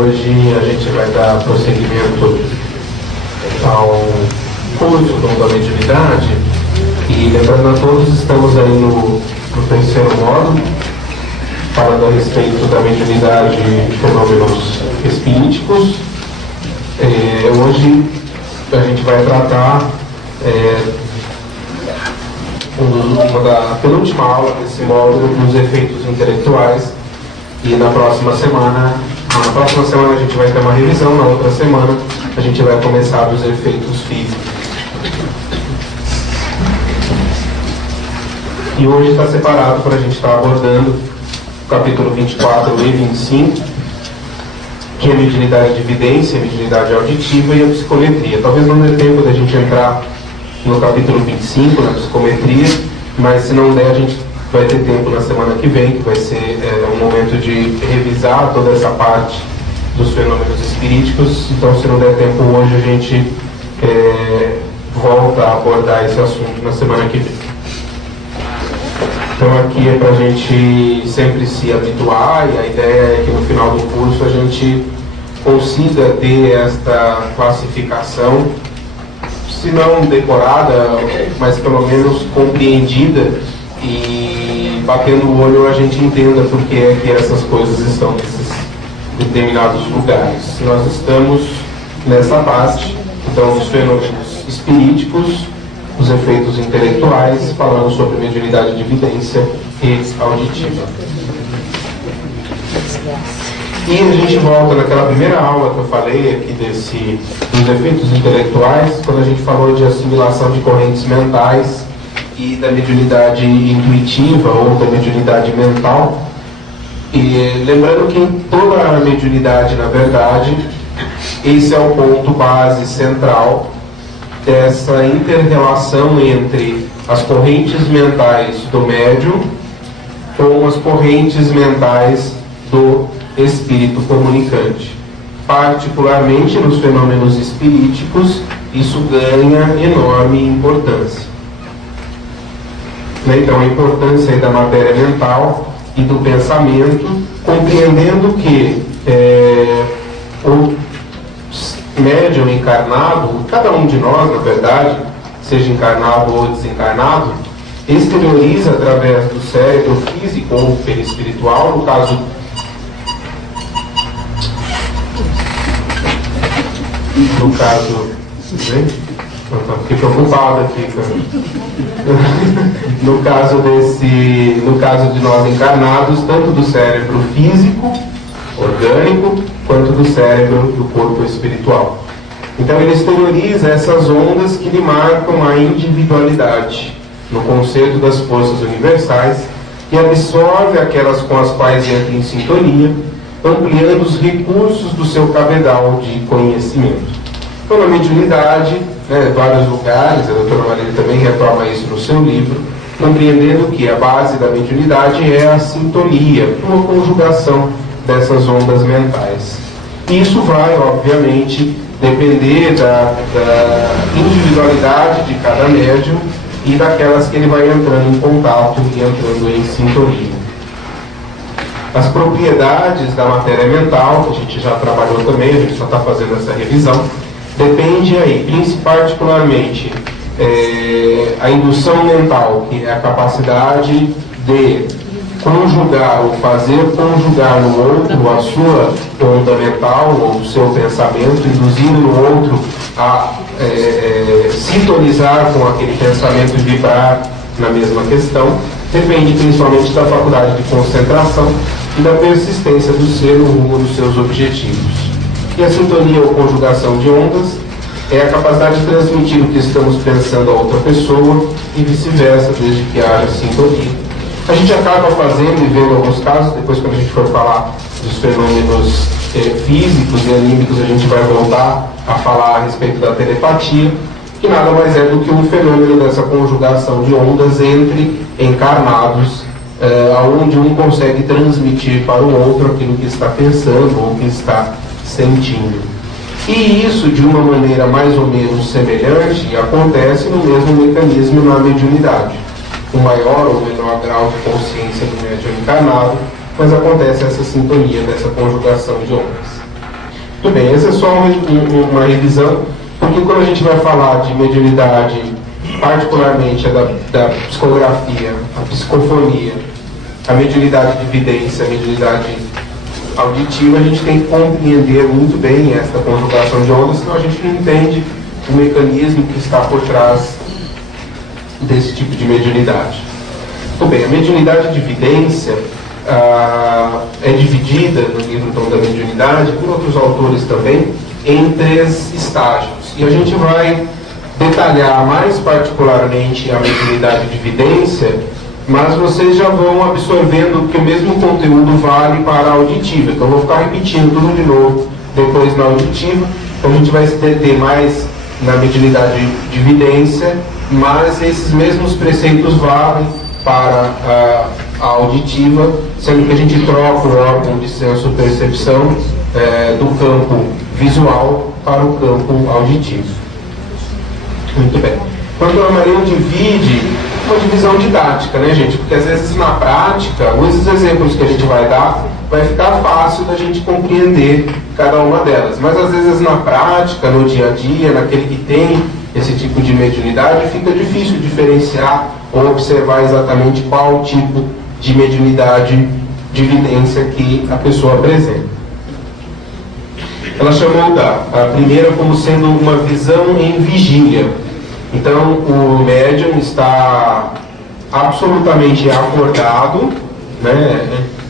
Hoje a gente vai dar prosseguimento ao curso da mediunidade e, lembrando a todos, estamos aí no terceiro módulo, falando a respeito da mediunidade de fenômenos espíriticos. Hoje a gente vai tratar da penúltima aula desse módulo dos efeitos intelectuais, e na próxima semana a gente vai ter uma revisão, na outra semana a gente vai começar dos efeitos físicos. E hoje está separado para a gente estar abordando o capítulo 24 e 25, que é a mediunidade de evidência, a mediunidade auditiva e a psicometria. Talvez não dê tempo da gente entrar no capítulo 25, na psicometria, mas se não der, a gente vai ter tempo na semana que vem, que vai ser um momento de revisar toda essa parte dos fenômenos espiríticos. Então, se não der tempo hoje, a gente volta a abordar esse assunto na semana que vem. Então, aqui é para a gente sempre se habituar, e a ideia é que no final do curso a gente consiga ter esta classificação, se não decorada, mas pelo menos compreendida, e batendo o olho a gente entenda por que é que essas coisas estão nesses determinados lugares. Nós estamos nessa parte, então, dos fenômenos espiríticos, os efeitos intelectuais, falando sobre mediunidade de evidência e auditiva. E a gente volta naquela primeira aula que eu falei aqui dos efeitos intelectuais, quando a gente falou de assimilação de correntes mentais e da mediunidade intuitiva ou da mediunidade mental. E lembrando que em toda a mediunidade, na verdade, esse é o ponto base central dessa inter-relação entre as correntes mentais do médium com as correntes mentais do espírito comunicante. Particularmente nos fenômenos espiríticos, isso ganha enorme importância. Então, a importância da matéria mental e do pensamento, compreendendo que o médium encarnado, cada um de nós, na verdade, seja encarnado ou desencarnado, exterioriza através do cérebro físico ou perispiritual, no caso fiquei preocupado aqui, no caso de nós encarnados, tanto do cérebro físico, orgânico, quanto do cérebro do corpo espiritual. Então ele exterioriza essas ondas que lhe marcam a individualidade no conceito das forças universais e absorve aquelas com as quais entra em sintonia, ampliando os recursos do seu cabedal de conhecimento. Então, na mediunidade, vários lugares, a doutora Marília também retoma isso no seu livro, compreendendo que a base da mediunidade é a sintonia, uma conjugação dessas ondas mentais. Isso vai, obviamente, depender da individualidade de cada médium e daquelas que ele vai entrando em contato e entrando em sintonia. As propriedades da matéria mental, que a gente já trabalhou também, a gente só está fazendo essa revisão, depende aí, particularmente, a indução mental, que é a capacidade de conjugar ou fazer conjugar no outro a sua onda mental ou o seu pensamento, induzindo no outro a sintonizar com aquele pensamento e vibrar na mesma questão. Depende principalmente da faculdade de concentração e da persistência do ser no rumo dos seus objetivos. E a sintonia ou conjugação de ondas é a capacidade de transmitir o que estamos pensando a outra pessoa e vice-versa, desde que haja sintonia. A gente acaba fazendo e vendo alguns casos, depois quando a gente for falar dos fenômenos físicos e anímicos, a gente vai voltar a falar a respeito da telepatia, que nada mais é do que um fenômeno dessa conjugação de ondas entre encarnados, onde um consegue transmitir para o outro aquilo que está pensando ou que está sentindo. E isso, de uma maneira mais ou menos semelhante, acontece no mesmo mecanismo na mediunidade. Com maior ou menor grau de consciência do médium encarnado, mas acontece essa sintonia, dessa conjugação de ondas. Tudo bem, essa é só uma revisão, porque quando a gente vai falar de mediunidade, particularmente da psicografia, a psicofonia, a mediunidade de evidência, a mediunidade auditiva, a gente tem que compreender muito bem esta conjugação de ondas, senão a gente não entende o mecanismo que está por trás desse tipo de mediunidade. Muito bem, a mediunidade de evidência é dividida no livro Tom da Mediunidade, por outros autores também, em 3 estágios. E a gente vai detalhar mais particularmente a mediunidade de evidência, mas vocês já vão absorvendo que o mesmo conteúdo vale para a auditiva. Então eu vou ficar repetindo tudo de novo depois na auditiva. Então a gente vai se deter mais na mediunidade de evidência, mas esses mesmos preceitos valem para a auditiva, sendo que a gente troca o órgão de senso-percepção do campo visual para o campo auditivo. Muito bem. Quando a Maria divide, uma divisão didática, né, gente? Porque às vezes na prática, esses exemplos que a gente vai dar, vai ficar fácil da gente compreender cada uma delas. Mas às vezes na prática, no dia a dia, naquele que tem esse tipo de mediunidade, fica difícil diferenciar ou observar exatamente qual tipo de mediunidade de evidência que a pessoa apresenta. Ela chamou a primeira como sendo uma visão em vigília. Então o médium está absolutamente acordado, né?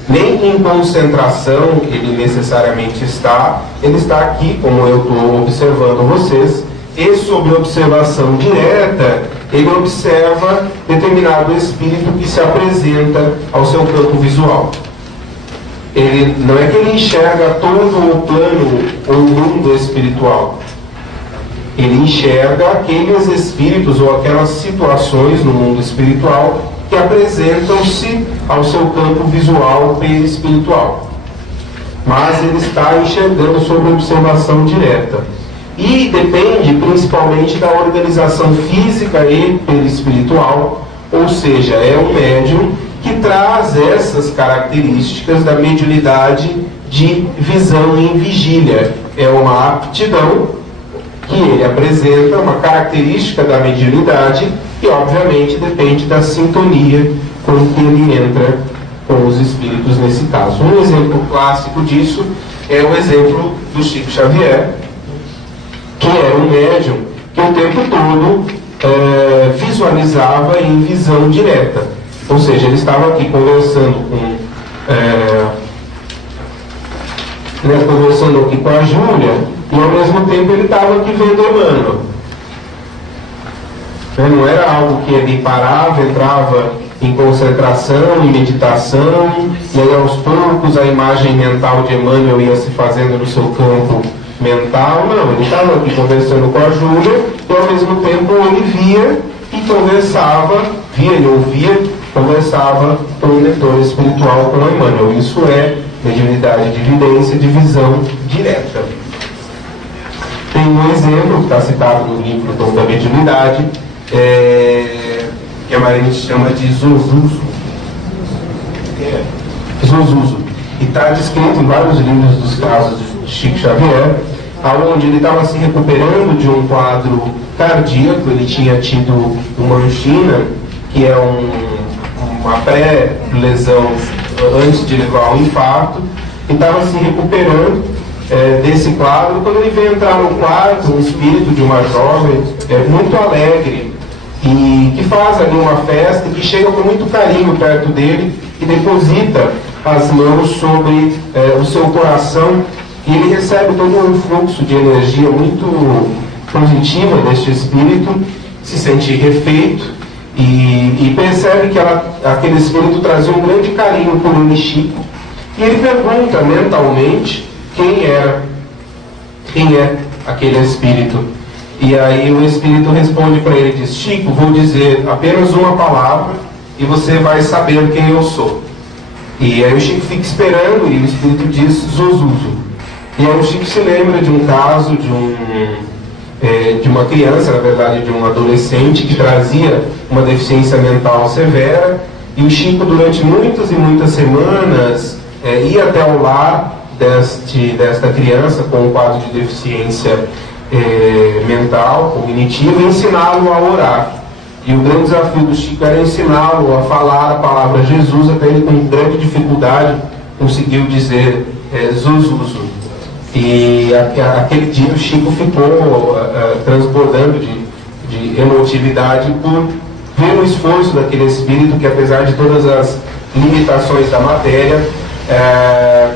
Nem em concentração ele necessariamente está, ele está aqui, como eu estou observando vocês, e sob observação direta, ele observa determinado espírito que se apresenta ao seu campo visual. Ele, não é que ele enxerga todo o plano ou o mundo espiritual. Ele enxerga aqueles espíritos ou aquelas situações no mundo espiritual que apresentam-se ao seu campo visual perispiritual. Mas ele está enxergando sob observação direta. E depende principalmente da organização física e perispiritual, ou seja, é um médium que traz essas características da mediunidade de visão em vigília. É uma aptidão que ele apresenta, uma característica da mediunidade, e obviamente depende da sintonia com que ele entra com os espíritos nesse caso. Um exemplo clássico disso é o exemplo do Chico Xavier, que era um médium que o tempo todo visualizava em visão direta. Ou seja, ele estava aqui conversando com a Júlia, e ao mesmo tempo ele estava aqui vendo Emmanuel. Não era algo que ele parava, entrava em concentração, em meditação, e aí aos poucos a imagem mental de Emmanuel ia se fazendo no seu campo mental. Não, ele estava aqui conversando com a Júlia, e ao mesmo tempo ele via e conversava, via e ouvia, conversava com o leitor espiritual, com o Emmanuel. Isso é mediunidade de evidência, de visão direta. Tem um exemplo que está citado no livro Tom da Mediunidade, que a Maria chama de Zozuzo. Zozuzo. E está descrito em vários livros dos casos de Chico Xavier, onde ele estava se recuperando de um quadro cardíaco. Ele tinha tido uma angina, que é uma pré-lesão antes de levar ao infarto, e estava se recuperando desse quadro. Quando ele veio entrar no quarto, um espírito de uma jovem muito alegre, e que faz ali uma festa, e que chega com muito carinho perto dele e deposita as mãos sobre o seu coração, e ele recebe todo um fluxo de energia muito positiva deste espírito, se sente refeito e percebe que aquele espírito trazia um grande carinho por ele, Chico, e ele pergunta mentalmente quem é aquele espírito. E aí o espírito responde para ele, diz: Chico, vou dizer apenas uma palavra e você vai saber quem eu sou. E aí o Chico fica esperando e o espírito diz: Zozuzo. E aí o Chico se lembra de um caso de uma criança, na verdade de um adolescente, que trazia uma deficiência mental severa, e o Chico durante muitas e muitas semanas ia até o lar desta criança com um quadro de deficiência mental, cognitiva, e ensiná-lo a orar. E o grande desafio do Chico era ensiná-lo a falar a palavra Jesus, até ele, com grande dificuldade, conseguiu dizer Zuzuzu. E aquele dia o Chico ficou transbordando de emotividade por ver o esforço daquele espírito que, apesar de todas as limitações da matéria,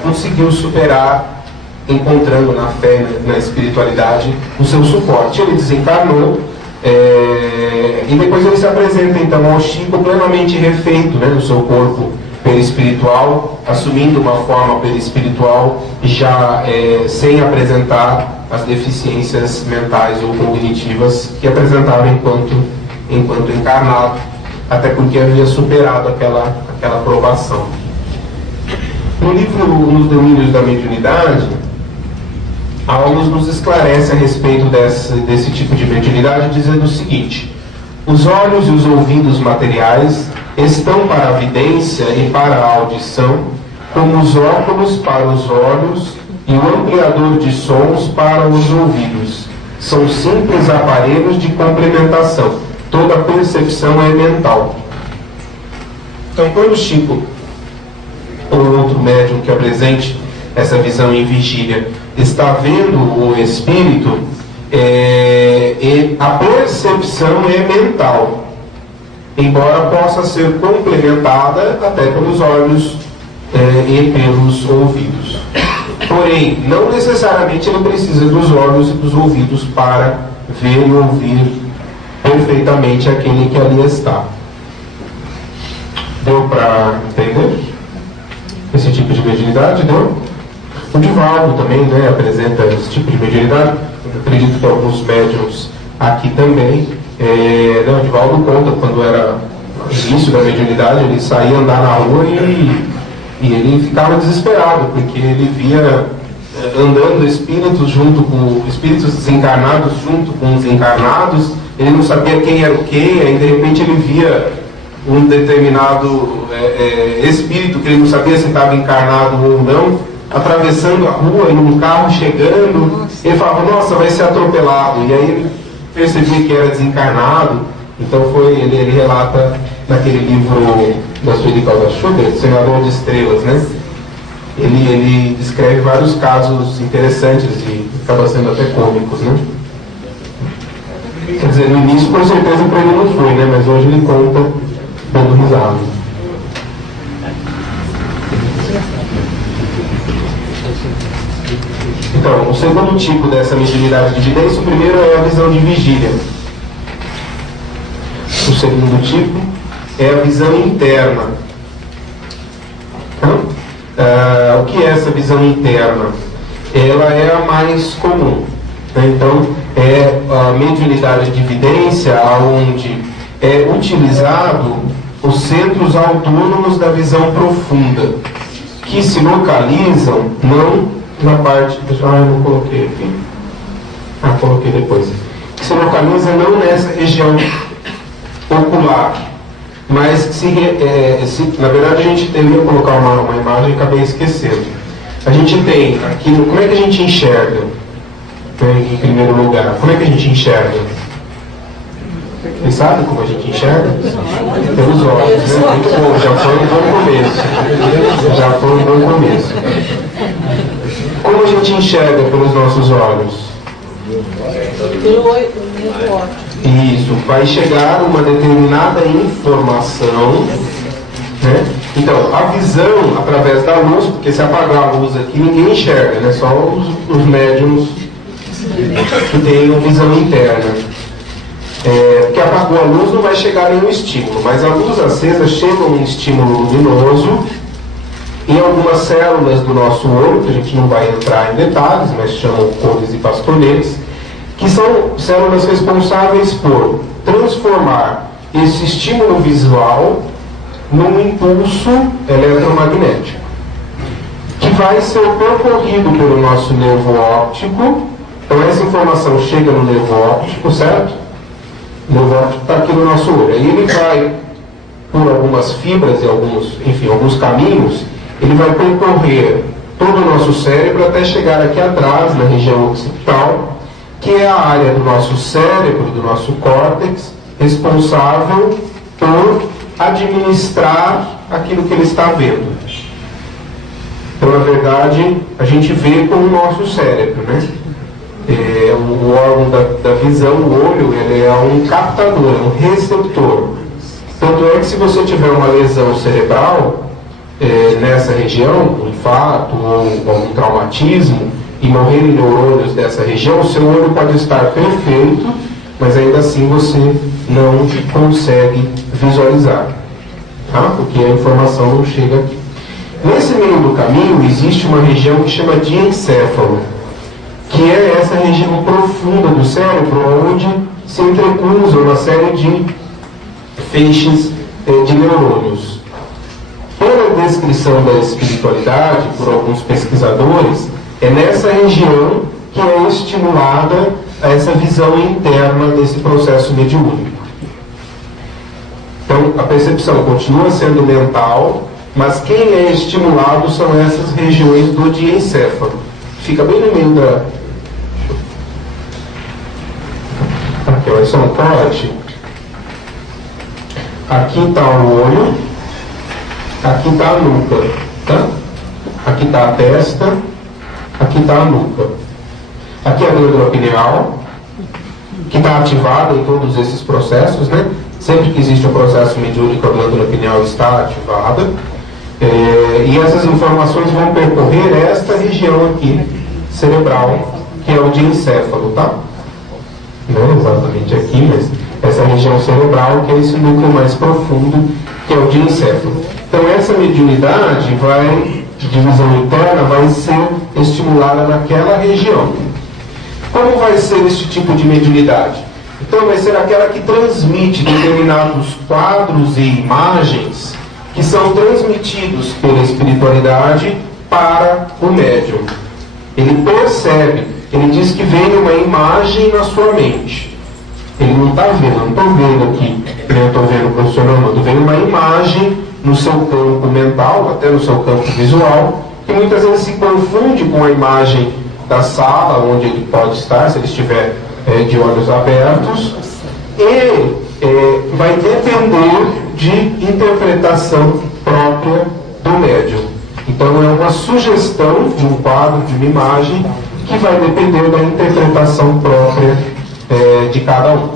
conseguiu superar, encontrando na fé, na espiritualidade, o seu suporte. Ele desencarnou, e depois ele se apresenta então ao Chico plenamente refeito, né, no seu corpo perispiritual, assumindo uma forma perispiritual, já sem apresentar as deficiências mentais ou cognitivas que apresentava enquanto encarnado, até porque havia superado aquela provação. No livro Nos Domínios da Mediunidade, Aulus nos esclarece a respeito desse tipo de mediunidade, dizendo o seguinte: os olhos e os ouvidos materiais estão para a vidência e para a audição, como os óculos para os olhos e o ampliador de sons para os ouvidos. São simples aparelhos de complementação. Toda percepção é mental. Então, quando o Chico ou outro médium que apresente essa visão em vigília está vendo o espírito, a percepção é mental, embora possa ser complementada até pelos olhos e pelos ouvidos. Porém, não necessariamente ele precisa dos olhos e dos ouvidos para ver e ouvir perfeitamente aquele que ali está. Deu para entender esse tipo de mediunidade? Deu? O Divaldo também, né, apresenta esse tipo de mediunidade. Eu acredito que alguns médiums aqui também. O Divaldo conta quando era no início da mediunidade, ele saía andar na rua e ele ficava desesperado, porque ele via andando espíritos desencarnados junto com os encarnados. Ele não sabia quem era o quem, aí de repente ele via um determinado espírito que ele não sabia se estava encarnado ou não, atravessando a rua em um carro chegando. Ele falava, nossa, vai ser atropelado. E aí ele percebia que era desencarnado. Então ele relata naquele livro da Sueli Caldas Schubert, Senador de Estrelas, né? Ele descreve vários casos interessantes e acaba sendo até cômicos, né? Quer dizer, no início com certeza para ele não foi, né? Mas hoje ele conta dando risada. Então, o segundo tipo dessa mediunidade de vidência, o primeiro é a visão de vigília. O segundo tipo é a visão interna. Então, o que é essa visão interna? Ela é a mais comum. Então, é a mediunidade de vidência onde é utilizado os centros autônomos da visão profunda, que se localizam não na parte... eu não coloquei aqui. Coloquei depois. Que se localiza não nessa região ocular, mas na verdade a gente teria que colocar uma imagem e acabei esquecendo. A gente tem aqui, como é que a gente enxerga? Em primeiro lugar, como é que a gente enxerga? Vocês sabem como a gente enxerga? Pelos olhos, né? Muito bom, já foi um bom começo. Como a gente enxerga pelos nossos olhos? Isso, vai chegar uma determinada informação, né? Então, a visão através da luz, porque se apagar a luz aqui ninguém enxerga, né? Só os médiums que têm visão interna. Porque apagou a luz não vai chegar nenhum estímulo, mas a luz acesa chega um estímulo luminoso em algumas células do nosso olho, que a gente não vai entrar em detalhes, mas chamam cores e bastonetes, que são células responsáveis por transformar esse estímulo visual num impulso eletromagnético, que vai ser percorrido pelo nosso nervo óptico. Então essa informação chega no nervo óptico, certo? O nervo óptico está aqui no nosso olho. Aí ele vai, por algumas fibras e alguns caminhos, ele vai percorrer todo o nosso cérebro até chegar aqui atrás, na região occipital, que é a área do nosso cérebro, do nosso córtex, responsável por administrar aquilo que ele está vendo. Então, na verdade, a gente vê com o nosso cérebro, né? O órgão da visão, o olho, ele é um captador, um receptor. Tanto é que se você tiver uma lesão cerebral nessa região, um infarto ou algum traumatismo, e morrerem neurônios dessa região, o seu olho pode estar perfeito, mas ainda assim você não consegue visualizar, tá? Porque a informação não chega aqui. Nesse meio do caminho existe uma região que chama de encéfalo, que é essa região profunda do cérebro onde se entrecruzam uma série de feixes de neurônios. Pela descrição da espiritualidade, por alguns pesquisadores, é nessa região que é estimulada essa visão interna desse processo mediúnico. Então, a percepção continua sendo mental, mas quem é estimulado são essas regiões do diencéfalo. Fica bem no meio da... Aqui, ó, isso é um corte. Aqui está o olho, aqui está a nuca, tá? Aqui está a testa, aqui está a nuca. Aqui é a glândula pineal, que está ativada em todos esses processos, né? Sempre que existe um processo mediúnico, a glândula pineal está ativada. E essas informações vão percorrer esta região aqui, cerebral, que é o diencéfalo, tá? Não exatamente aqui, mas essa região cerebral, que é esse núcleo mais profundo, que é o diencéfalo. Então essa mediunidade de visão interna vai ser estimulada naquela região. Como vai ser este tipo de mediunidade? Então vai ser aquela que transmite determinados quadros e imagens que são transmitidos pela espiritualidade para o médium. Ele percebe, ele diz que vem uma imagem na sua mente. Ele não está vendo, não estou vendo aqui, eu estou vendo o professor Armando, vem uma imagem no seu campo mental, até no seu campo visual, que muitas vezes se confunde com a imagem da sala onde ele pode estar, se ele estiver de olhos abertos, e vai depender de interpretação própria do médium. Então é uma sugestão de um quadro, de uma imagem, que vai depender da interpretação própria de cada um.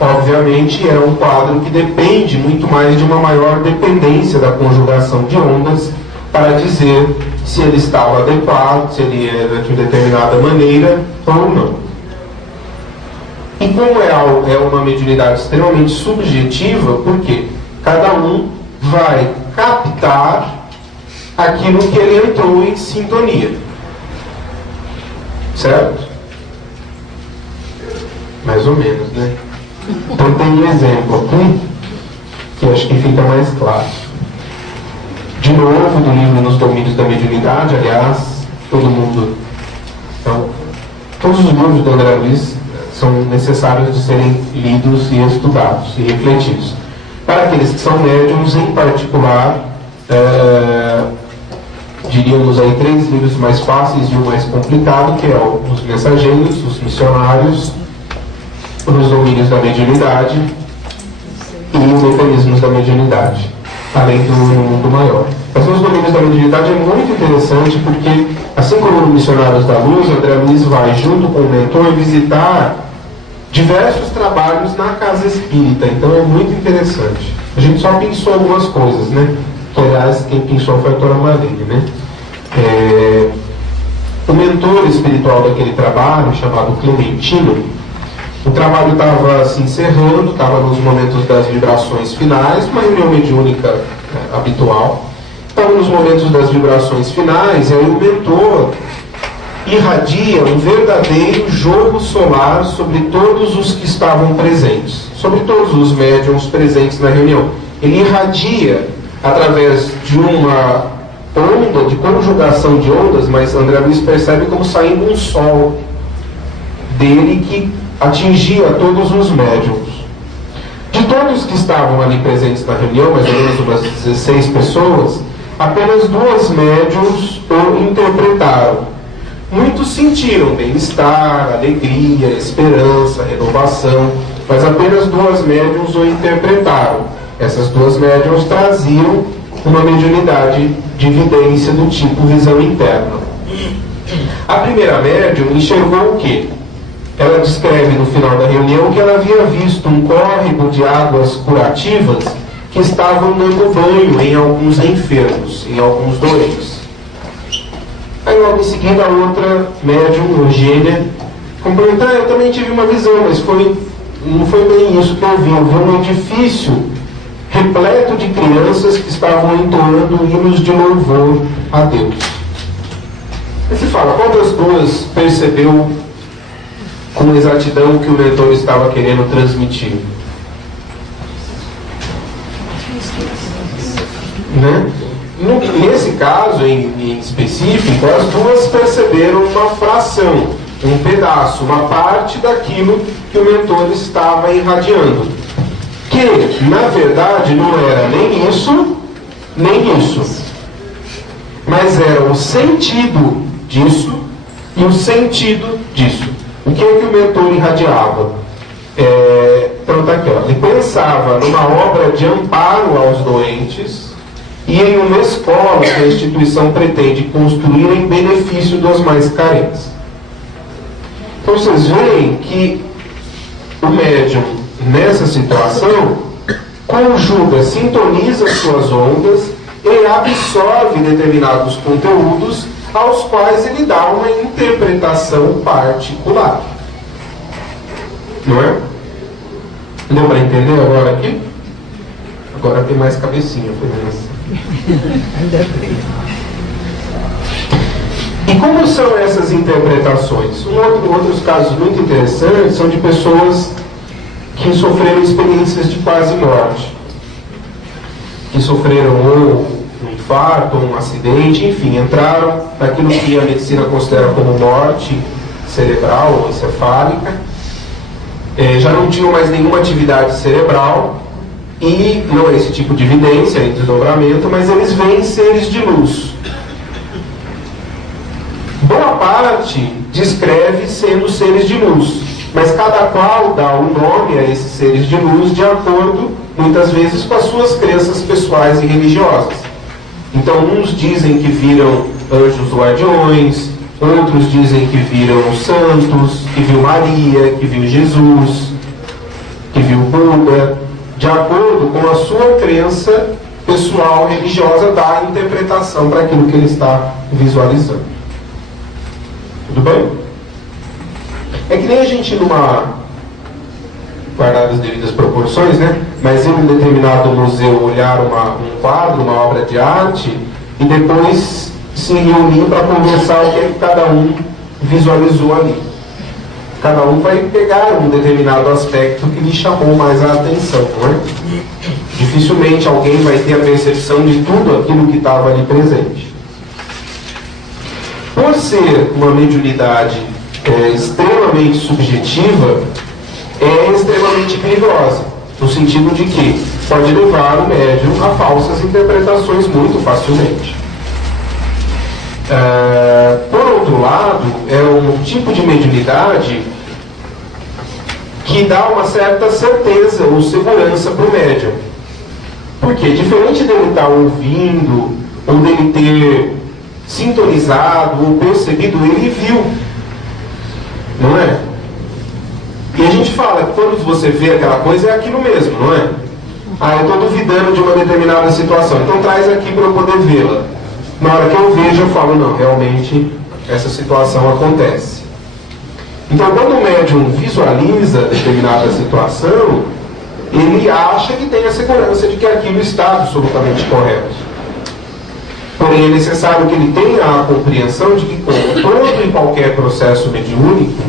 Obviamente é um quadro que depende muito mais de uma maior dependência da conjugação de ondas para dizer se ele estava adequado, se ele era de determinada maneira ou não. E como é uma mediunidade extremamente subjetiva, porque cada um vai captar aquilo que ele entrou em sintonia. Certo? Mais ou menos, né? Então tem um exemplo aqui, que acho que fica mais claro. De novo, do livro Nos Domínios da Mediunidade, aliás, todo mundo... Então, todos os livros do André Luiz são necessários de serem lidos e estudados e refletidos. Para aqueles que são médiums, em particular, diríamos aí 3 livros mais fáceis e o mais complicado, que é Os Mensageiros, Os Missionários, Os Domínios da Mediunidade e Os Mecanismos da Mediunidade, além do Mundo Maior. Mas Os Domínios da Mediunidade é muito interessante porque, assim como no Missionários da Luz, André Luiz vai, junto com o mentor, visitar diversos trabalhos na casa espírita. Então é muito interessante. A gente só pensou algumas coisas, né? Que, aliás, quem pensou foi a doutora Marlene, né? O mentor espiritual daquele trabalho, chamado Clementino, o trabalho estava se encerrando, estava nos momentos das vibrações finais, uma reunião mediúnica habitual. Estava nos momentos das vibrações finais, e aí o mentor irradia um verdadeiro jogo solar sobre todos os que estavam presentes, sobre todos os médiuns presentes na reunião. Ele irradia através de uma onda, de conjugação de ondas, mas André Luiz percebe como saindo um sol dele que atingia todos os médiuns. De todos que estavam ali presentes na reunião, mais ou menos umas 16 pessoas, apenas 2 médiuns o interpretaram. Muitos sentiram bem-estar, alegria, esperança, renovação, mas apenas 2 médiuns o interpretaram. Essas 2 médiuns traziam uma mediunidade de evidência do tipo visão interna. A primeira médium enxergou o quê? Ela descreve no final da reunião que ela havia visto um córrego de águas curativas que estavam dando banho em alguns enfermos, em alguns doentes. Aí logo em seguida a outra médium, Eugênia, complementou: eu também tive uma visão, mas não foi bem isso que eu vi. Eu vi um edifício repleto de crianças que estavam entoando hinos de louvor a Deus. Aí você fala, qual das 2 percebeu com exatidão o que o mentor estava querendo transmitir? Né? Nesse caso em específico, as 2 perceberam uma fração, um pedaço, uma parte daquilo que o mentor estava irradiando, que na verdade não era nem isso, nem isso, mas era o sentido disso e o sentido disso. O que é que o mentor irradiava? Então está aqui, ó. Ele pensava numa obra de amparo aos doentes e em uma escola que a instituição pretende construir em benefício dos mais carentes. Então vocês veem que o médium, nessa situação, conjuga, sintoniza suas ondas e absorve determinados conteúdos aos quais ele dá uma interpretação particular. Não é? Deu para entender agora aqui? Agora tem mais cabecinha, foi mesmo. E como são essas interpretações? Outros casos muito interessantes são de pessoas que sofreram experiências de quase morte, que sofreram ou um infarto, ou um acidente, enfim, entraram naquilo que a medicina considera como morte cerebral ou encefálica, já não tinham mais nenhuma atividade cerebral, e não é esse tipo de evidência e desdobramento, mas eles veem seres de luz. Boa parte descreve sendo seres de luz, mas cada qual dá um nome a esses seres de luz de acordo, muitas vezes, com as suas crenças pessoais e religiosas. Então, uns dizem que viram anjos guardiões, outros dizem que viram santos, que viu Maria, que viu Jesus, que viu Buda, de acordo com a sua crença pessoal religiosa, dá interpretação para aquilo que ele está visualizando. Tudo bem? É que nem a gente guardar as devidas proporções, né? Mas em um determinado museu olhar um quadro, uma obra de arte, e depois se reunir para conversar o que é que cada um visualizou ali. Cada um vai pegar um determinado aspecto que lhe chamou mais a atenção, não é? Dificilmente alguém vai ter a percepção de tudo aquilo que estava ali presente. Por ser uma mediunidade extremamente subjetiva, é extremamente perigosa, no sentido de que pode levar o médium a falsas interpretações muito facilmente. Por outro lado, é um tipo de mediunidade que dá uma certa certeza ou segurança para o médium. Porque, diferente dele estar ouvindo, ou dele ter sintonizado ou percebido, ele viu. Não é? E a gente fala que quando você vê aquela coisa, é aquilo mesmo, não é? Eu estou duvidando de uma determinada situação, então traz aqui para eu poder vê-la. Na hora que eu vejo, eu falo, não, realmente essa situação acontece. Então, quando o médium visualiza determinada situação, ele acha que tem a segurança de que aquilo está absolutamente correto. Porém, é necessário que ele tenha a compreensão de que todo e qualquer processo mediúnico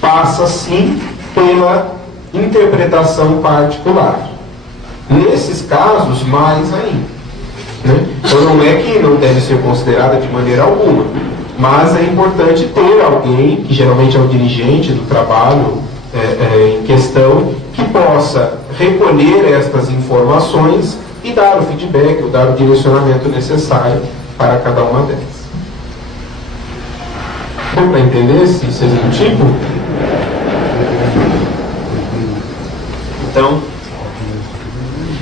passa, sim, pela interpretação particular. Nesses casos, mais ainda. Né? Então, não é que não deve ser considerada de maneira alguma, mas é importante ter alguém, que geralmente é o dirigente do trabalho em questão, que possa recolher estas informações e dar o feedback, ou dar o direcionamento necessário para cada uma delas. Deu para entender esse segundo tipo? Então,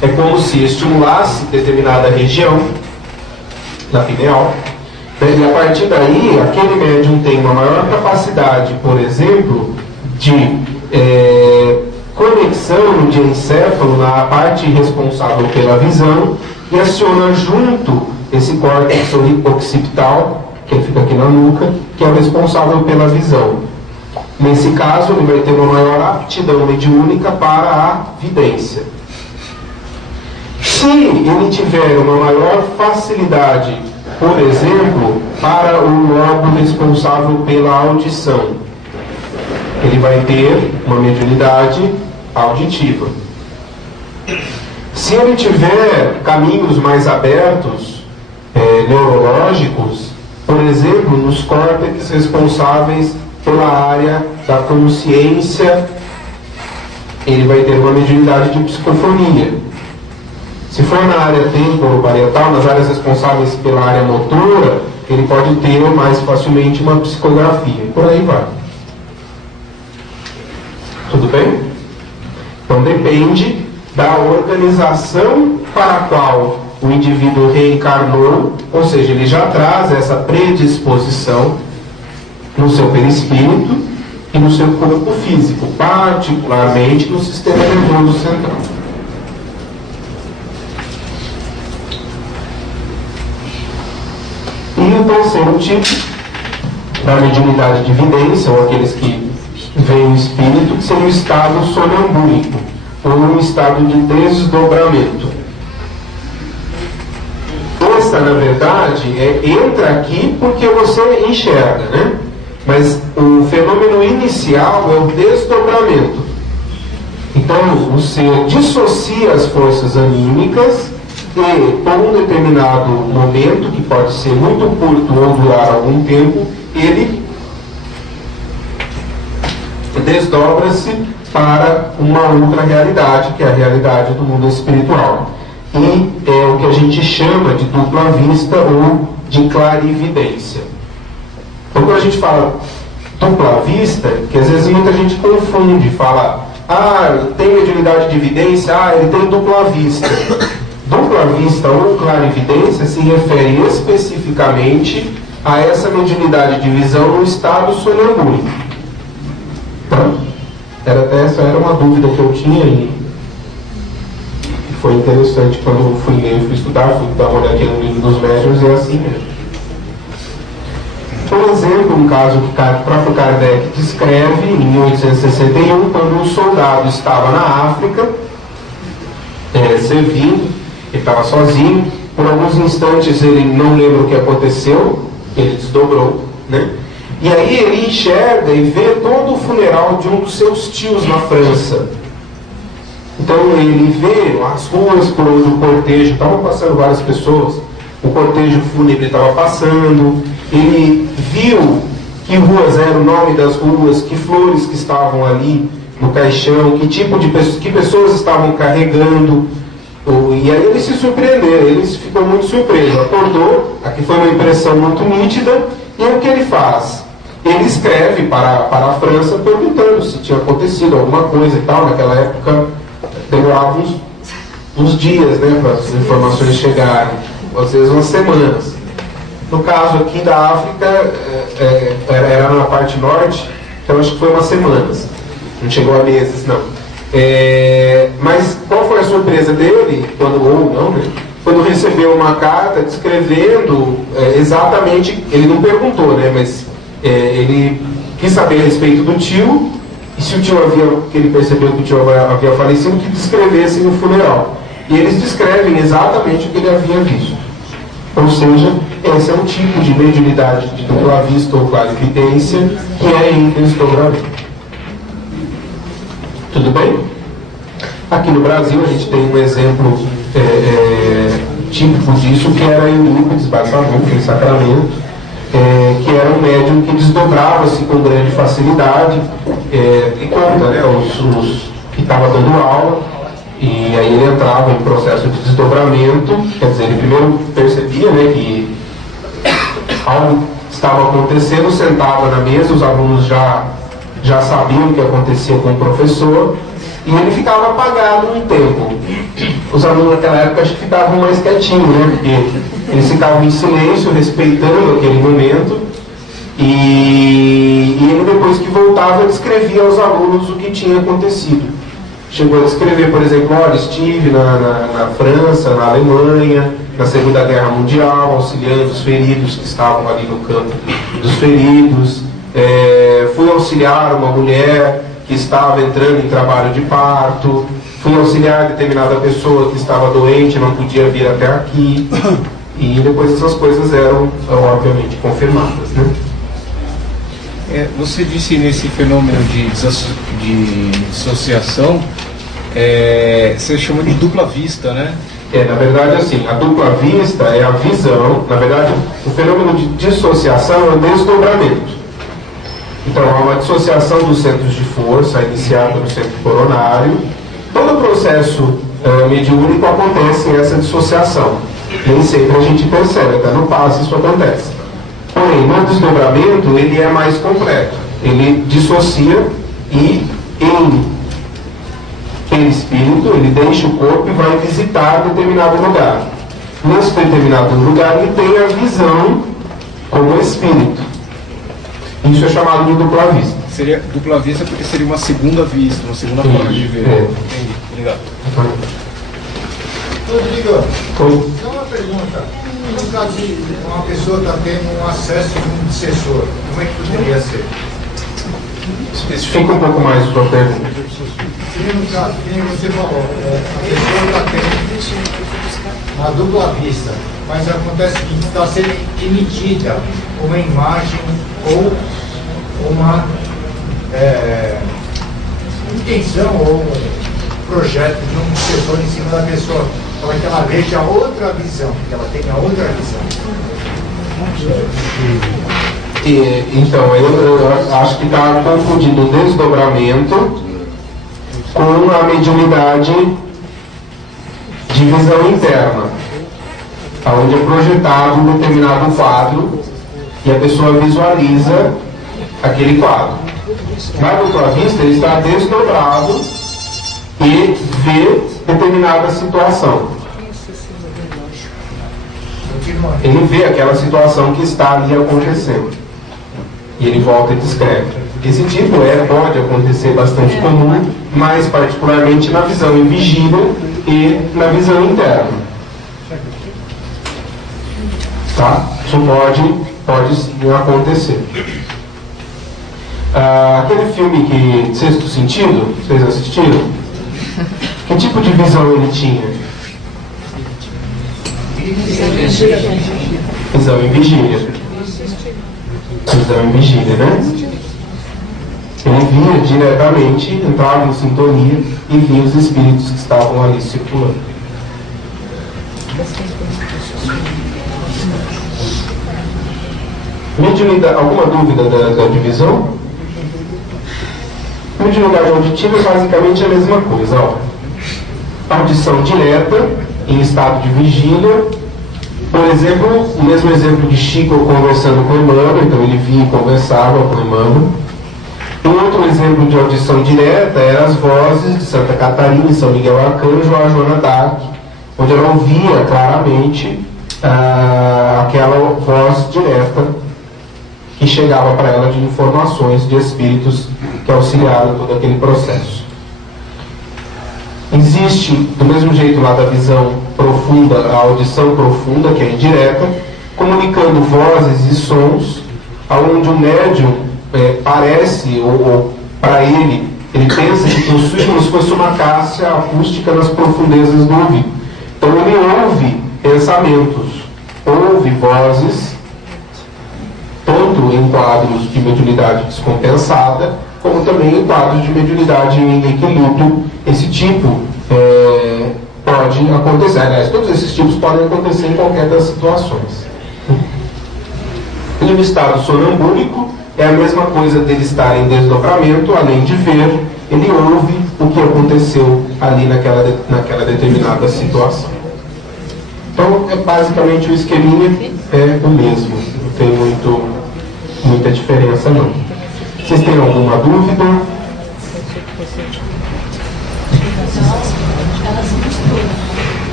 é como se estimulasse determinada região da pineal, e a partir daí, aquele médium tem uma maior capacidade, por exemplo, de conexão no diencéfalo, na parte responsável pela visão, e aciona junto esse córtex occipital, que fica aqui na nuca, que é o responsável pela visão. Nesse caso, ele vai ter uma maior aptidão mediúnica para a vidência. Se ele tiver uma maior facilidade, por exemplo, para o órgão responsável pela audição, ele vai ter uma mediunidade auditiva. Se ele tiver caminhos mais abertos, neurológicos, por exemplo, nos córtex responsáveis pela área da consciência, ele vai ter uma mediunidade de psicofonia. Se for na área temporoparietal, nas áreas responsáveis pela área motora, ele pode ter mais facilmente uma psicografia. E por aí vai. Tudo bem? Então depende da organização para a qual o indivíduo reencarnou, ou seja, ele já traz essa predisposição no seu perispírito e no seu corpo físico, particularmente no sistema nervoso central. E o terceiro tipo, da mediunidade de vidência, ou aqueles que veem o espírito, que seria o estado sonambúlico, ou um estado de desdobramento. Essa, na verdade, entra aqui porque você enxerga, né? Mas o fenômeno inicial é o desdobramento. Então, você dissocia as forças anímicas e, por um determinado momento, que pode ser muito curto ou durar algum tempo, ele desdobra-se para uma outra realidade, que é a realidade do mundo espiritual. E é o que a gente chama de dupla vista ou de clarividência. Então, quando a gente fala dupla vista, que às vezes muita gente confunde, fala, tem mediunidade de evidência, ele tem dupla vista. Dupla vista ou clarividência se refere especificamente a essa mediunidade de visão no estado sonambúlico. Então, essa era uma dúvida que eu tinha e foi interessante quando eu fui ler, fui estudar, fui dar uma olhadinha no livro dos médiuns e é assim mesmo. Por exemplo, um caso que o próprio Kardec descreve em 1861, quando um soldado estava na África, servindo, ele estava sozinho, por alguns instantes ele não lembra o que aconteceu, ele desdobrou, né? E aí ele enxerga e vê todo o funeral de um dos seus tios na França. Então ele vê as ruas por onde o cortejo, estavam passando várias pessoas, o cortejo fúnebre estava passando, ele viu que ruas eram o nome das ruas, que flores que estavam ali no caixão, que tipo de pessoas, que pessoas estavam carregando, e aí ele se surpreendeu, ele ficou muito surpreso, acordou, aqui foi uma impressão muito nítida, e aí o que ele faz? Ele escreve para a França perguntando se tinha acontecido alguma coisa e tal. Naquela época demorava uns dias, né, para as informações chegarem, às vezes umas semanas. No caso aqui da África, era na parte norte, então acho que foi umas semanas, não chegou a meses não. Mas qual foi a surpresa dele, quando recebeu uma carta descrevendo exatamente, ele não perguntou, né, mas ele quis saber a respeito do tio, e se o tio que ele percebeu que o tio havia falecido, que descrevessem o funeral. E eles descrevem exatamente o que ele havia visto. Ou seja, esse é um tipo de mediunidade de dupla vista ou clarividência que é em desdobramento. Tudo bem? Aqui no Brasil a gente tem um exemplo típico disso, que era Eurípides Barçanufo, em Sacramento, que era um médium que desdobrava-se com grande facilidade, e conta, né, os que estava dando aula, E aí ele entrava em processo de desdobramento, quer dizer, ele primeiro percebia, né, que algo estava acontecendo, sentava na mesa, os alunos já sabiam o que acontecia com o professor, e ele ficava apagado um tempo. Os alunos naquela época acho que ficavam mais quietinhos, né, porque eles ficavam em silêncio, respeitando aquele momento, e ele, depois que voltava, descrevia aos alunos o que tinha acontecido. Chegou a descrever, por exemplo, olha, estive na França, na Alemanha, na Segunda Guerra Mundial, auxiliando os feridos que estavam ali no campo dos feridos. Fui auxiliar uma mulher que estava entrando em trabalho de parto. Fui auxiliar determinada pessoa que estava doente, não podia vir até aqui. E depois essas coisas eram, obviamente, confirmadas, né? Você disse nesse fenômeno de dissociação, você chamou de dupla vista, né? Na verdade, assim, a dupla vista é a visão. Na verdade, o fenômeno de dissociação é o desdobramento. Então, há uma dissociação dos centros de força, iniciada no centro coronário. Todo o processo mediúnico acontece essa dissociação. Nem sempre a gente percebe, até no passe isso acontece. Porém, no desdobramento, ele é mais completo. Ele dissocia e, em perispírito, ele deixa o corpo e vai visitar determinado lugar. Nesse determinado lugar, ele tem a visão como espírito. Isso é chamado de dupla vista. Seria dupla vista porque seria uma segunda vista, uma segunda forma de ver. Entendi. Obrigado. Rodrigo, só uma pergunta. No caso de uma pessoa está tendo um acesso de um obsessor, como é que poderia ser? Especifica um pouco mais a sua pergunta. Seria no caso, como você falou, a pessoa está tendo uma dupla vista, mas acontece que está sendo emitida uma imagem ou uma intenção ou projeto de um obsessor em cima da pessoa, para que ela veja outra visão, que ela tenha outra visão. Então, eu acho que está confundindo o desdobramento com a mediunidade de visão interna, onde é projetado um determinado quadro e a pessoa visualiza aquele quadro. Na dupla vista, ele está desdobrado e vê determinada situação. Ele vê aquela situação que está ali acontecendo. E ele volta e descreve. Esse tipo pode acontecer bastante comum, mas particularmente na visão em vigília e na visão interna. Tá? Isso pode sim acontecer. Aquele filme que Sexto Sentido, vocês assistiram? Que tipo de visão ele tinha? Visão em vigília. Visão em vigília, né? Ele via diretamente, entrava em sintonia e via os espíritos que estavam ali circulando. Mediunidade, alguma dúvida da divisão? Mediunidade auditiva é basicamente a mesma coisa. Ó. Audição direta, em estado de vigília. Por exemplo, o mesmo exemplo de Chico conversando com Emmanuel, então ele via e conversava com Emmanuel. Um outro exemplo de audição direta eram as vozes de Santa Catarina e São Miguel Arcanjo a Joana d'Arc, onde ela ouvia claramente aquela voz direta que chegava para ela de informações de espíritos que auxiliaram todo aquele processo. Existe, do mesmo jeito lá da visão profunda, a audição profunda, que é indireta, comunicando vozes e sons, onde o médium parece, ou para ele pensa que possui como se fosse uma caixa acústica nas profundezas do ouvido. Então ele ouve pensamentos, ouve vozes, tanto em quadros de mediunidade descompensada, como também em quadros de mediunidade em equilíbrio. Esse tipo pode acontecer. Aliás, todos esses tipos podem acontecer em qualquer das situações. E o estado sonambúlico é a mesma coisa dele estar em desdobramento, além de ver, ele ouve o que aconteceu ali naquela determinada situação. Então, basicamente o esqueminha é o mesmo, não tem muita diferença não. Vocês têm alguma dúvida?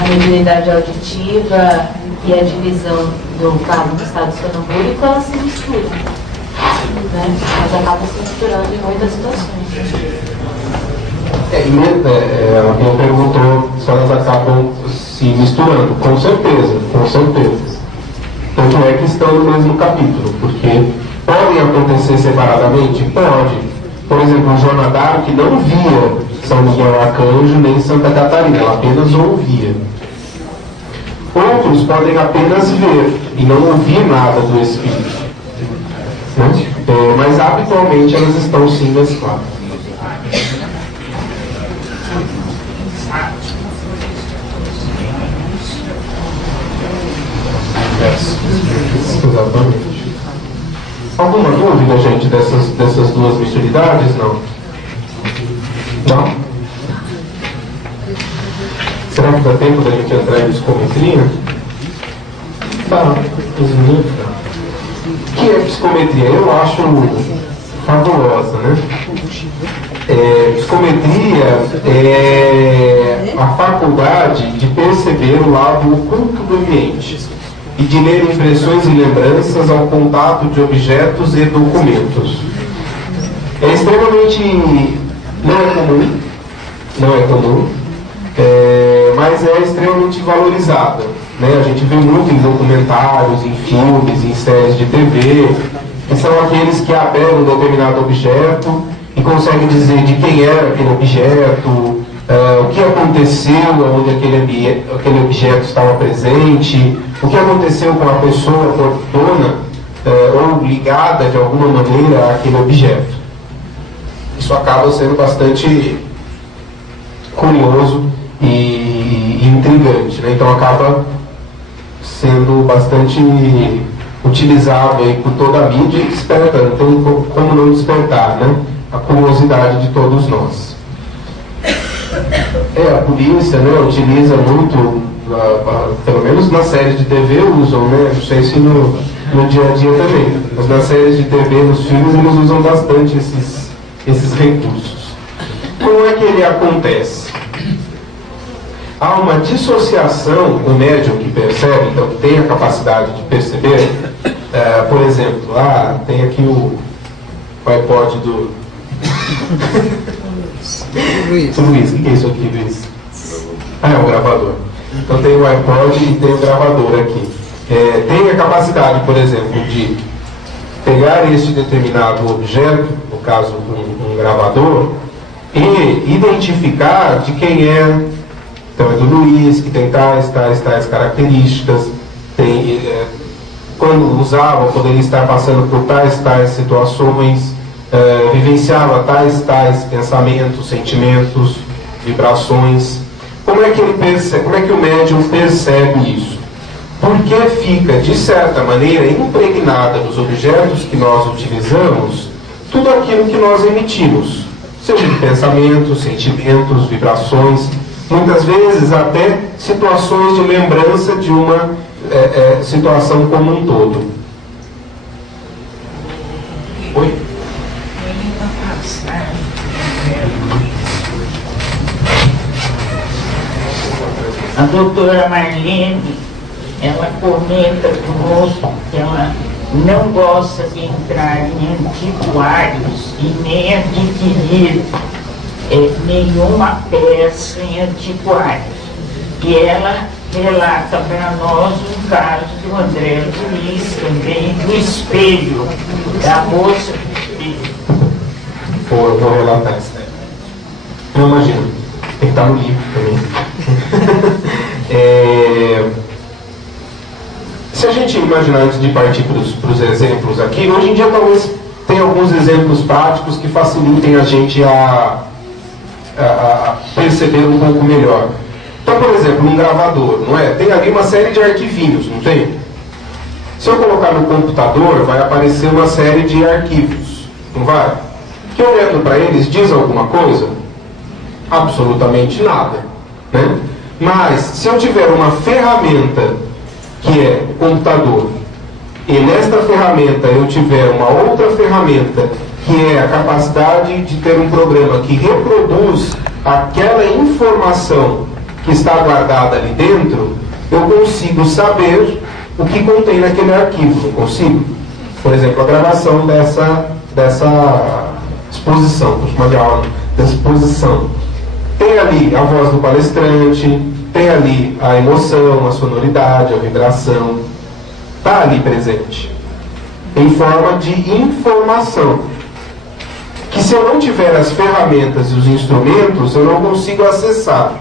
A mediunidade auditiva e a divisão do caso do estado sonambúrico, elas se misturam, né? Elas acabam se misturando em muitas situações. Ela me perguntou se elas acabam se misturando. Com certeza, com certeza. Tanto é que estão no mesmo capítulo, porque podem acontecer separadamente? Pode. Por exemplo, o Joana d'Arc não via São Miguel Arcanjo nem Santa Catarina, ela apenas ouvia. Outros podem apenas ver e não ouvir nada do Espírito. Né? Mas habitualmente elas estão sim mescladas. Exatamente. Alguma dúvida, gente, dessas duas misturidades? Não? Não? Será que dá tempo da gente entrar em psicometria? Tá, o que é psicometria? Eu acho fabulosa, né? Psicometria é a faculdade de perceber o lado oculto do ambiente e de ler impressões e lembranças ao contato de objetos e documentos. É extremamente... não é comum, mas é extremamente valorizada, né? A gente vê muito em documentários, em filmes, em séries de TV, que são aqueles que apegam um determinado objeto e conseguem dizer de quem era aquele objeto, o que aconteceu onde aquele objeto estava presente, o que aconteceu com a pessoa dona ou ligada de alguma maneira àquele objeto. Isso acaba sendo bastante curioso e intrigante, né? Então acaba sendo bastante utilizado aí por toda a mídia e desperta, não tem como não despertar, né? A curiosidade de todos nós. A polícia, né, utiliza muito, pelo menos nas séries de TV usam, né? Não sei se no dia a dia também, mas nas séries de TV, nos filmes, eles usam bastante esses recursos. Como é que ele acontece? Há uma dissociação, o médium que percebe, então tem a capacidade de perceber, por exemplo, tem aqui o iPod do Luiz. O que é isso aqui, Luiz? É um gravador. Então tem o iPod e tem o gravador aqui. Tem a capacidade, por exemplo, de pegar este determinado objeto, no caso um gravador, e identificar de quem é. Então é do Luiz, que tem tais características, quando usava, poderia estar passando por tais situações, vivenciava tais pensamentos, sentimentos, vibrações. Como é que o médium percebe isso? Porque fica, de certa maneira, impregnada nos objetos que nós utilizamos, tudo aquilo que nós emitimos, seja de pensamentos, sentimentos, vibrações, muitas vezes até situações de lembrança de uma situação como um todo. Oi? A doutora Marlene, ela comenta conosco que ela não gosta de entrar em antiquários e nem adquirir nenhuma peça em antiquários. E ela relata para nós um caso do André Luiz também, do espelho, da moça do espelho. Eu vou relatar essa daí. Não imagino, tem que estar no livro também. Se a gente imaginar, antes de partir para os exemplos aqui, hoje em dia talvez tenha alguns exemplos práticos que facilitem a gente a perceber um pouco melhor. Então, por exemplo, um gravador, não é? Tem ali uma série de arquivinhos, não tem? Se eu colocar no computador, vai aparecer uma série de arquivos, não vai? que olhando para eles diz alguma coisa? Absolutamente nada, né? Mas se eu tiver uma ferramenta que é o computador, e nesta ferramenta eu tiver uma outra ferramenta que é a capacidade de ter um programa que reproduz aquela informação que está guardada ali dentro, eu consigo saber o que contém naquele arquivo, não consigo? Por exemplo, a gravação dessa exposição, vou chamar de aula da exposição. Tem ali a voz do palestrante, tem ali a emoção, a sonoridade, a vibração. Está ali presente. Em forma de informação. Que se eu não tiver as ferramentas e os instrumentos, eu não consigo acessar.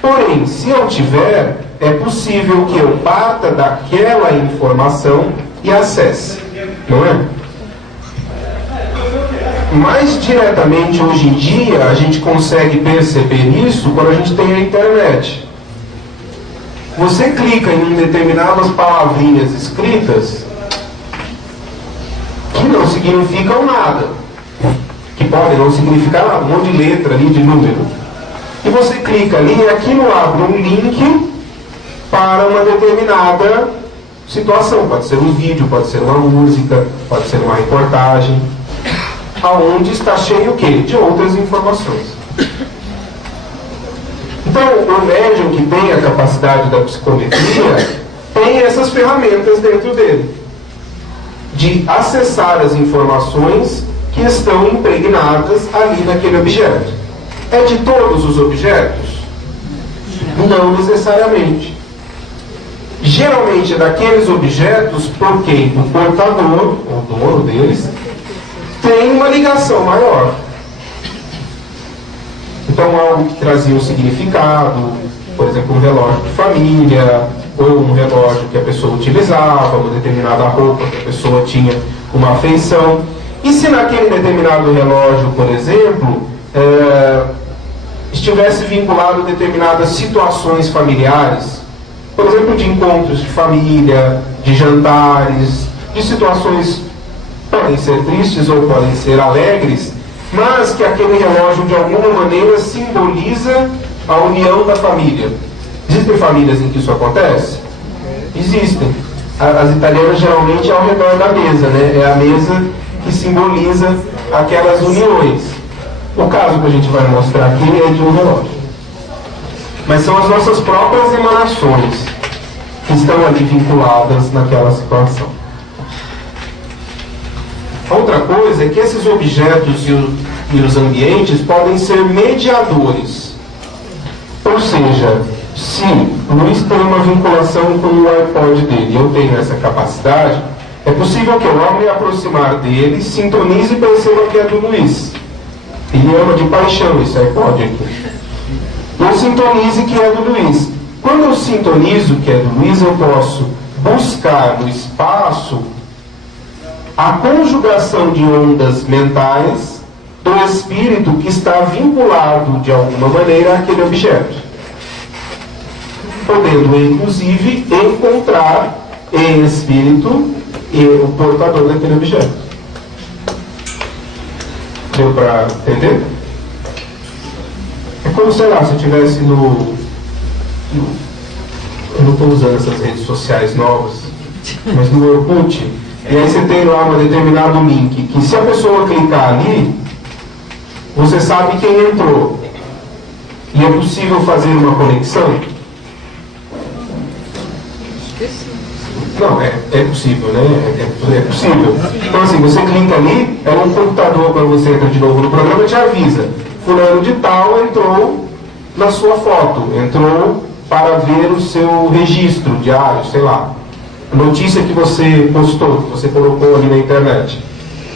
Porém, se eu tiver, é possível que eu parta daquela informação e acesse. Não é? Mais diretamente hoje em dia, a gente consegue perceber isso quando a gente tem a internet. Você clica em determinadas palavrinhas escritas que não significam nada, que podem não significar nada, um monte de letra ali, de número. E você clica ali e aquilo abre um link para uma determinada situação. Pode ser um vídeo, pode ser uma música, pode ser uma reportagem, aonde está cheio o quê? De outras informações. Então, o médium que tem a capacidade da psicometria tem essas ferramentas dentro dele, de acessar as informações que estão impregnadas ali naquele objeto. É de todos os objetos? Não necessariamente. Geralmente é daqueles objetos por quem o portador, o dono deles, tem uma ligação maior. Então, algo que trazia um significado, por exemplo, um relógio de família, ou um relógio que a pessoa utilizava, uma determinada roupa que a pessoa tinha uma afeição. E se naquele determinado relógio, por exemplo, estivesse vinculado a determinadas situações familiares, por exemplo, de encontros de família, de jantares, de situações podem ser tristes ou podem ser alegres, mas que aquele relógio de alguma maneira simboliza a união da família. Existem famílias em que isso acontece? Existem. As italianas geralmente é ao redor da mesa, né? É a mesa que simboliza aquelas uniões. O caso que a gente vai mostrar aqui é de um relógio. Mas são as nossas próprias emanações que estão ali vinculadas naquela situação. Outra coisa é que esses objetos e os ambientes podem ser mediadores. Ou seja, se o Luiz tem uma vinculação com o iPod dele e eu tenho essa capacidade, é possível que eu, ao me aproximar dele, sintonize e perceba que é do Luiz. Ele ama de paixão esse iPod aqui. Eu sintonize que é do Luiz. Quando eu sintonizo que é do Luiz, eu posso buscar no espaço a conjugação de ondas mentais do espírito que está vinculado de alguma maneira àquele objeto, podendo inclusive encontrar em espírito o portador daquele objeto. Deu para entender? É como, sei lá, se eu estivesse eu não estou usando essas redes sociais novas, mas no Orkut. E aí você tem lá um determinado link, que se a pessoa clicar ali, você sabe quem entrou. E é possível fazer uma conexão? Não, é possível, né? É possível. Então assim, você clica ali, é um computador, quando você entra de novo no programa, te avisa. Fulano de tal entrou na sua foto, entrou para ver o seu registro diário, sei lá. Notícia que você postou, que você colocou ali na internet.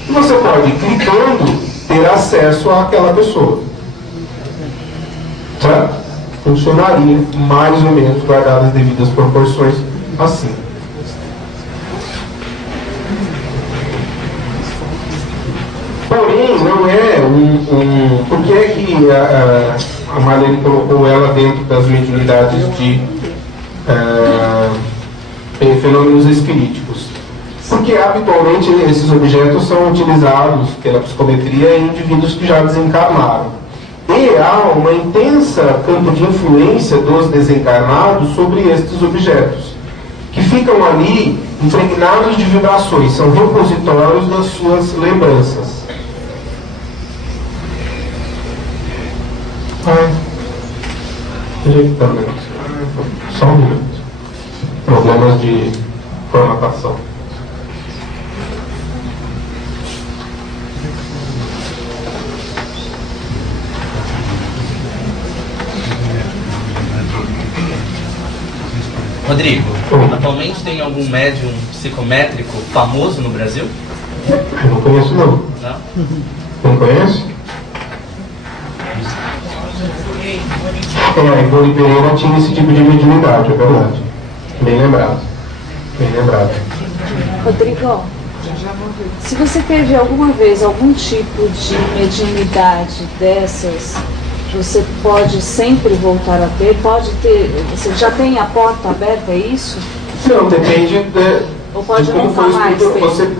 E você pode, clicando, ter acesso àquela pessoa. Certo? Funcionaria mais ou menos, guardadas as devidas proporções, assim. Porém, não é por que é que a Marlene colocou ela dentro das mediunidades de fenômenos espiríticos? Porque habitualmente esses objetos são utilizados pela psicometria em indivíduos que já desencarnaram. E há uma intensa campo de influência dos desencarnados sobre estes objetos, que ficam ali impregnados de vibrações, são repositórios das suas lembranças. Só um minuto. Problemas de formatação. Rodrigo, atualmente tem algum médium psicométrico famoso no Brasil? Eu não conheço, não. Não? Não conhece? Ivone Pereira tinha esse tipo de mediunidade, é verdade. Bem lembrado. Bem lembrado. Rodrigo, se você teve alguma vez algum tipo de mediunidade dessas, você pode sempre voltar a ter? Pode ter? Você já tem a porta aberta, é isso? Não, depende de pode como nunca foi mais escrito. ter? Você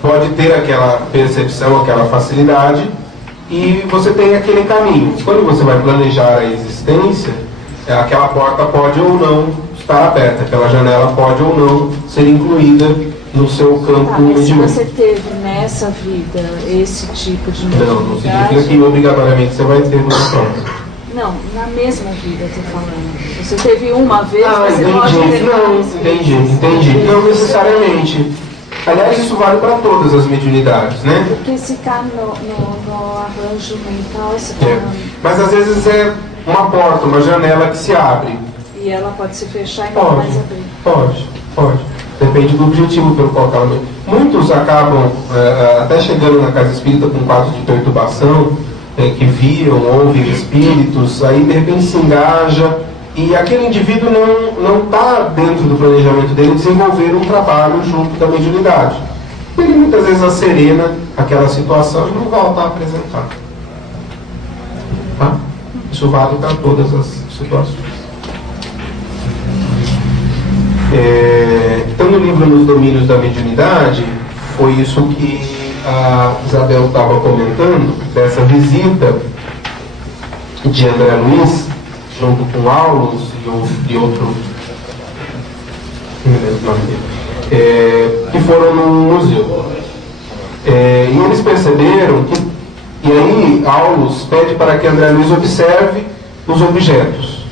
pode ter aquela percepção, aquela facilidade, e você tem aquele caminho. Quando você vai planejar a existência, aquela porta pode ou não estar aberta, aquela janela pode ou não ser incluída no seu campo Mas se mediúnico. você teve nessa vida esse tipo de Não significa mediunidade... que obrigatoriamente você vai ter no próximo. Não, na mesma vida, eu tô falando. Você teve uma vez, você entendi. pode ter Não, mais entendi. Não necessariamente. Aliás, isso vale para todas as mediunidades, né? Porque se tá no arranjo mental, você tá... Mas às vezes é uma porta, uma janela que se abre. E ela pode se fechar e não mais abrir. Pode. Depende do objetivo pelo qual ela... Muitos acabam até chegando na casa espírita com um quadro de perturbação, que viam, ouvem espíritos, aí de repente se engaja, e aquele indivíduo não está dentro do planejamento dele desenvolver um trabalho junto da mediunidade. Ele muitas vezes acerena aquela situação e não volta a apresentar. Tá? Isso vale para todas as situações. Então, no livro Nos Domínios da Mediunidade, foi isso que a Isabel estava comentando, dessa visita de André Luiz, junto com Aulus e outro, não me lembro o nome dele, que foram no museu. E eles perceberam que, e aí Aulus pede para que André Luiz observe os objetos.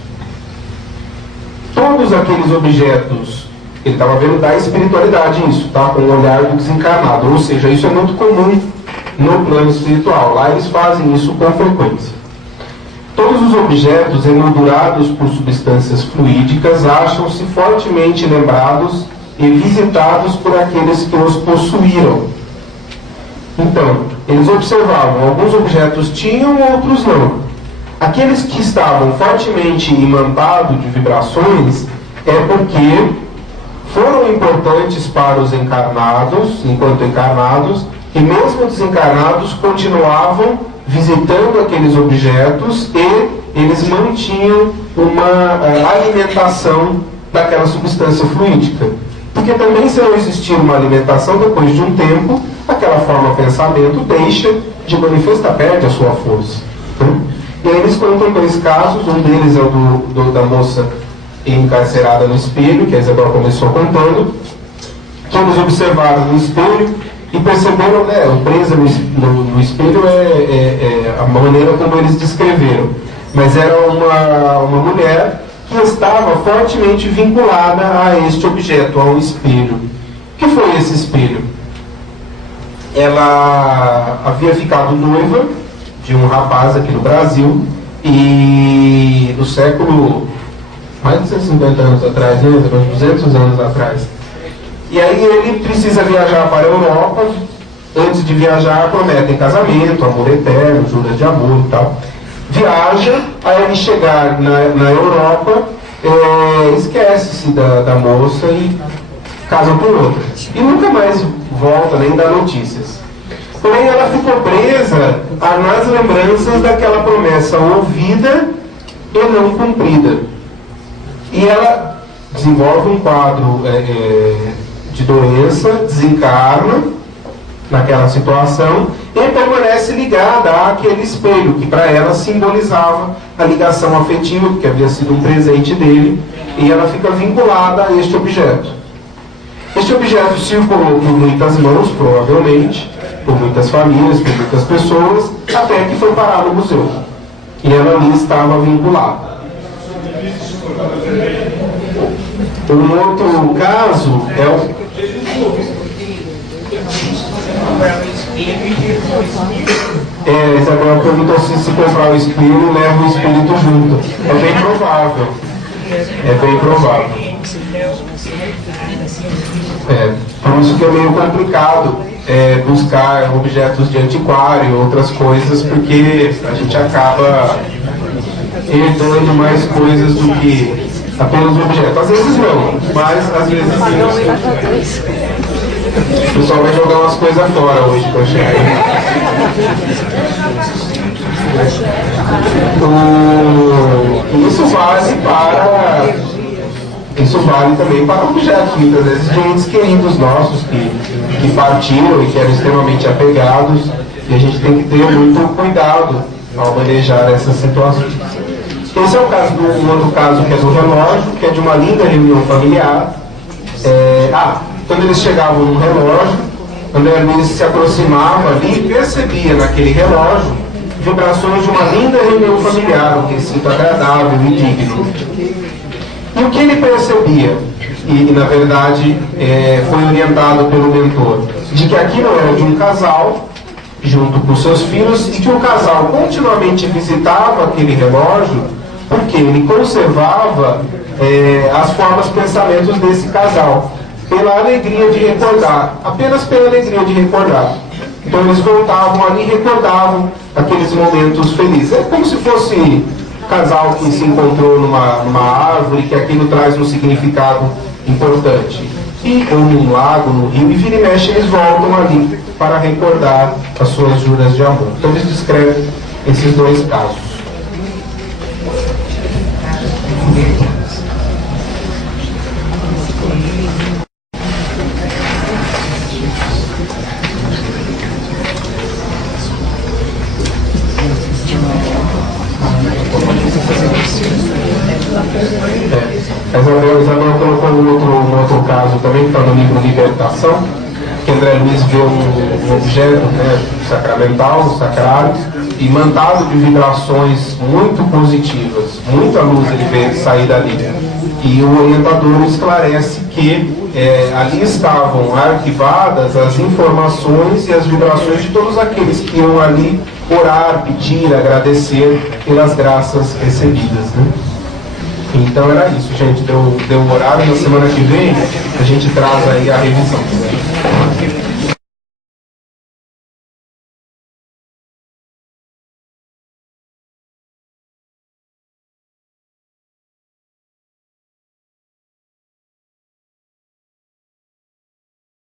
Todos aqueles objetos, ele estava vendo da espiritualidade isso, tá? Com o olhar do desencarnado, ou seja, isso é muito comum no plano espiritual, lá eles fazem isso com frequência. Todos os objetos emoldurados por substâncias fluídicas acham-se fortemente lembrados e visitados por aqueles que os possuíram. Então, eles observavam, alguns objetos tinham, outros não. Aqueles que estavam fortemente imantados de vibrações é porque foram importantes para os encarnados, enquanto encarnados, e mesmo desencarnados continuavam visitando aqueles objetos e eles mantinham uma alimentação daquela substância fluídica. Porque também, se não existir uma alimentação, depois de um tempo, aquela forma de pensamento deixa de manifestar, perde a sua força. Né? E aí eles contam dois casos, um deles é o da moça encarcerada no espelho, que a Isabel começou contando, que eles observaram no espelho e perceberam, o presa no espelho é a maneira como eles descreveram, mas era uma mulher que estava fortemente vinculada a este objeto, ao espelho. O que foi esse espelho? Ela havia ficado noiva de um rapaz aqui no Brasil, e no século, mais de 150 anos atrás, né? 200 anos atrás. E aí ele precisa viajar para a Europa. Antes de viajar, prometem casamento, amor eterno, juras de amor e tal. Viaja, aí ele chegar na Europa, esquece-se da moça e casa com outra. E nunca mais volta, nem dá notícias. Porém, ela ficou presa nas lembranças daquela promessa ouvida e não cumprida. E ela desenvolve um quadro de doença, desencarna naquela situação e permanece ligada àquele espelho, que para ela simbolizava a ligação afetiva, porque havia sido um presente dele, e ela fica vinculada a este objeto. Este objeto circulou por muitas mãos, provavelmente, por muitas famílias, por muitas pessoas, até que foi parar no museu. E ela ali estava vinculada. Um outro caso é o... Isabel perguntou se comprar o espelho, leva o espírito junto. É bem provável. É bem provável. Por isso que é meio complicado buscar objetos de antiquário, outras coisas, porque a gente acaba herdando mais coisas do que apenas o objeto. Às vezes não, mas às vezes sim. O pessoal vai jogar umas coisas fora hoje quando chegar aí. Isso vale também para objetos, muitas vezes de entes queridos nossos que partiram e que eram extremamente apegados, e a gente tem que ter muito cuidado ao manejar essas situações. Esse é o caso um outro caso que é do relógio, que é de uma linda reunião familiar. Quando eles chegavam no relógio, André Luiz se aproximava ali e percebia naquele relógio vibrações de uma linda reunião familiar, um recinto agradável e digno. E o que ele percebia, e na verdade foi orientado pelo mentor, de que aquilo era de um casal, junto com seus filhos, e que o casal continuamente visitava aquele relógio, porque ele conservava as formas, pensamentos desse casal, pela alegria de recordar, apenas pela alegria de recordar. Então eles voltavam ali e recordavam aqueles momentos felizes. É como se fosse um casal que se encontrou numa árvore, que aquilo traz um significado importante. Ou num lago, no rio, e vira e mexe eles voltam ali para recordar as suas juras de amor. Então eles descrevem esses dois casos. Isabel colocou um outro caso também, que está no livro Libertação, que André Luiz vê um objeto sacramental, sacrário, e mandado de vibrações muito positivas, muita luz ele vê sair dali. E o orientador esclarece que ali estavam arquivadas as informações e as vibrações de todos aqueles que iam ali orar, pedir, agradecer pelas graças recebidas, né? Então era isso, gente. Deu horário. Na semana que vem a gente traz aí a revisão.